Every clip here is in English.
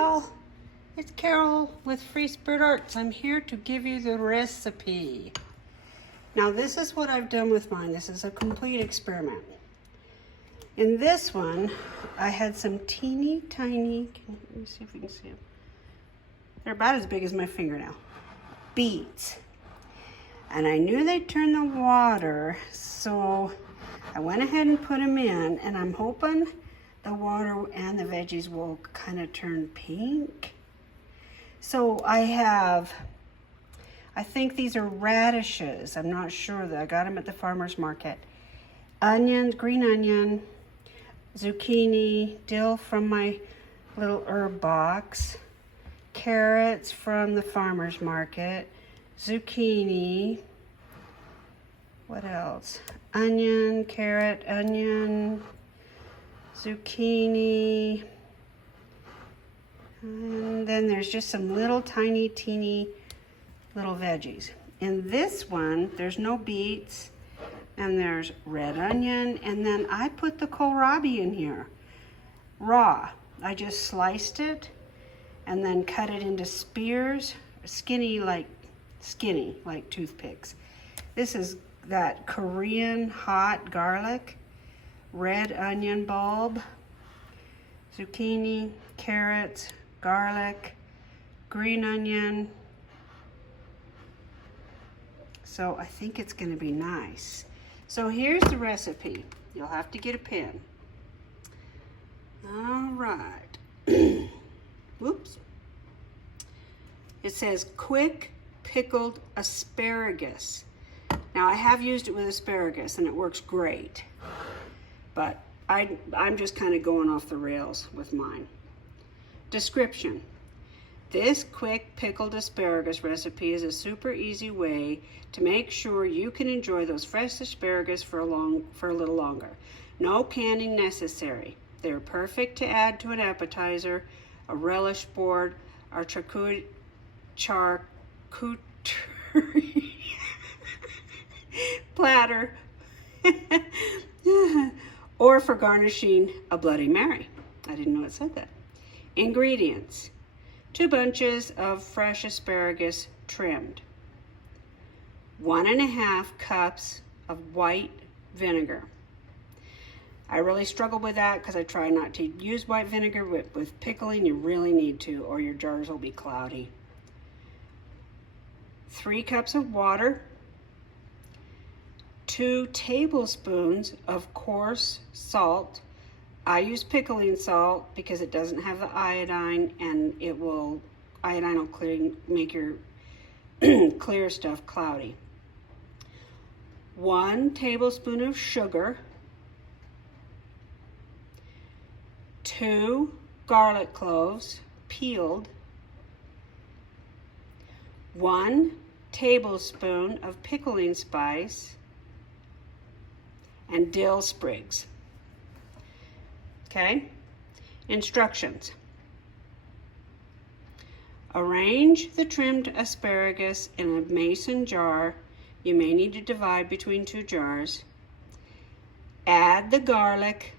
y'all, it's Carol with Free Spirit Arts. I'm here to give you the recipe. Now this is what I've done with mine. This is a complete experiment. In this one, I had some teeny tiny, let me see if we can see them. They're about as big as my fingernail, beets. And I knew they'd turn the water, so I went ahead and put them in, and I'm hoping the water and the veggies will kind of turn pink. So I think these are radishes. I'm not sure though. I got them at the farmer's market. Onions, green onion, zucchini, dill from my little herb box, carrots from the farmer's market, zucchini, what else? Onion, carrot, onion, zucchini, and then there's just some little tiny teeny little veggies. In this one, there's no beets, and there's red onion, and then I put the kohlrabi in here, raw. I just sliced it and then cut it into spears, skinny like toothpicks. This is that Korean hot garlic, red onion bulb, zucchini, carrots, garlic, green onion. So I think it's going to be nice. So here's the recipe. You'll have to get a pen. All right. Whoops. It says quick pickled asparagus. Now I have used it with asparagus and it works great. But I'm just kind of going off the rails with mine. Description. This quick pickled asparagus recipe is a super easy way to make sure you can enjoy those fresh asparagus for a little longer. No canning necessary. They're perfect to add to an appetizer, a relish board, or charcuterie platter, or for garnishing a Bloody Mary. I didn't know it said that. Ingredients: 2 bunches of fresh asparagus trimmed, 1.5 cups of white vinegar. I really struggle with that because I try not to use white vinegar. With pickling, you really need to, or your jars will be cloudy. 3 cups of water, 2 tablespoons of coarse salt. I use pickling salt because it doesn't have the iodine, and iodine will make your clear stuff cloudy. 1 tablespoon of sugar, 2 garlic cloves peeled, 1 tablespoon of pickling spice, and dill sprigs. Okay, instructions. Arrange the trimmed asparagus in a mason jar. You may need to divide between 2 jars. Add the garlic,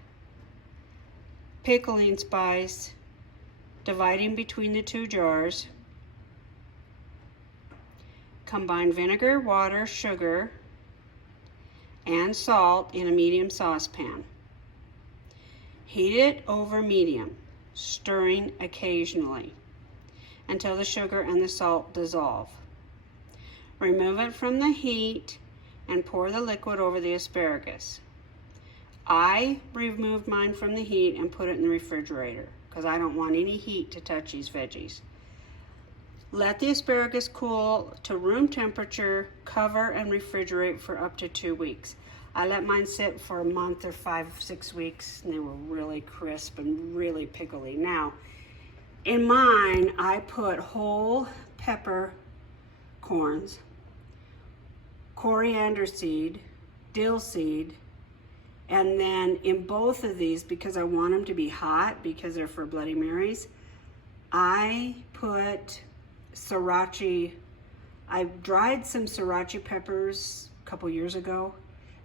pickling spice, dividing between the 2 jars. Combine vinegar, water, sugar, and salt in a medium saucepan. Heat it over medium, stirring occasionally until the sugar and the salt dissolve. Remove it from the heat and pour the liquid over the asparagus. I removed mine from the heat and put it in the refrigerator because I don't want any heat to touch these veggies. Let the asparagus cool to room temperature, cover and refrigerate for up to 2 weeks. I let mine sit for a month or 5-6 weeks, and they were really crisp and really pickly. Now, in mine, I put whole pepper corns, coriander seed, dill seed, and then in both of these, because I want them to be hot because they're for Bloody Marys, I put sriracha. I dried some sriracha peppers a couple years ago.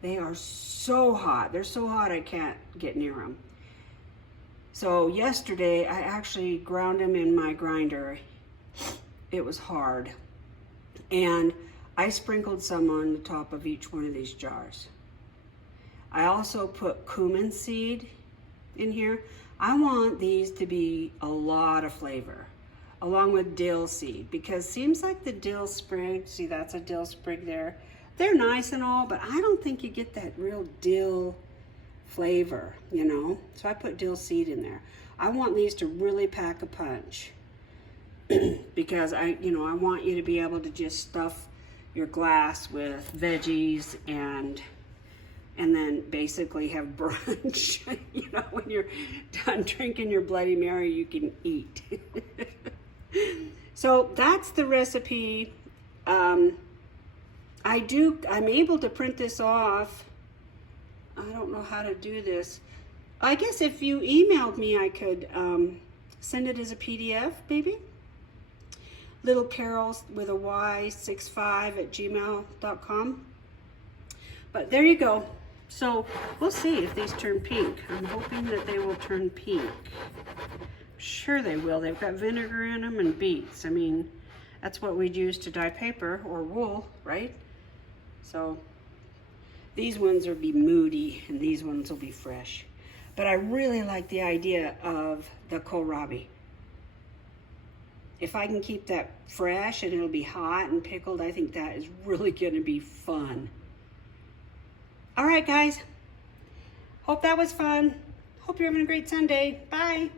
They are so hot. They're so hot I can't get near them. So yesterday I actually ground them in my grinder. It was hard. And I sprinkled some on the top of each one of these jars. I also put cumin seed in here. I want these to be a lot of flavor, along with dill seed, because it seems like the dill sprig, see that's a dill sprig there, they're nice and all, but I don't think you get that real dill flavor, you know? So I put dill seed in there. I want these to really pack a punch because I want you to be able to just stuff your glass with veggies and then basically have brunch. You know, when you're done drinking your Bloody Mary, you can eat. So that's the recipe. I'm able to print this off. I don't know how to do this. I guess if you emailed me, I could send it as a PDF, maybe. Little Carol with a y65@gmail.com. But there you go. So we'll see if these turn pink. I'm hoping that they will turn pink. Sure they will. They've got vinegar in them and beets. I mean, that's what we'd use to dye paper or wool, right? So these ones will be moody and these ones will be fresh. But I really like the idea of the kohlrabi. If I can keep that fresh and it'll be hot and pickled, I think that is really gonna be fun. All right, guys. Hope that was fun. Hope you're having a great Sunday. Bye.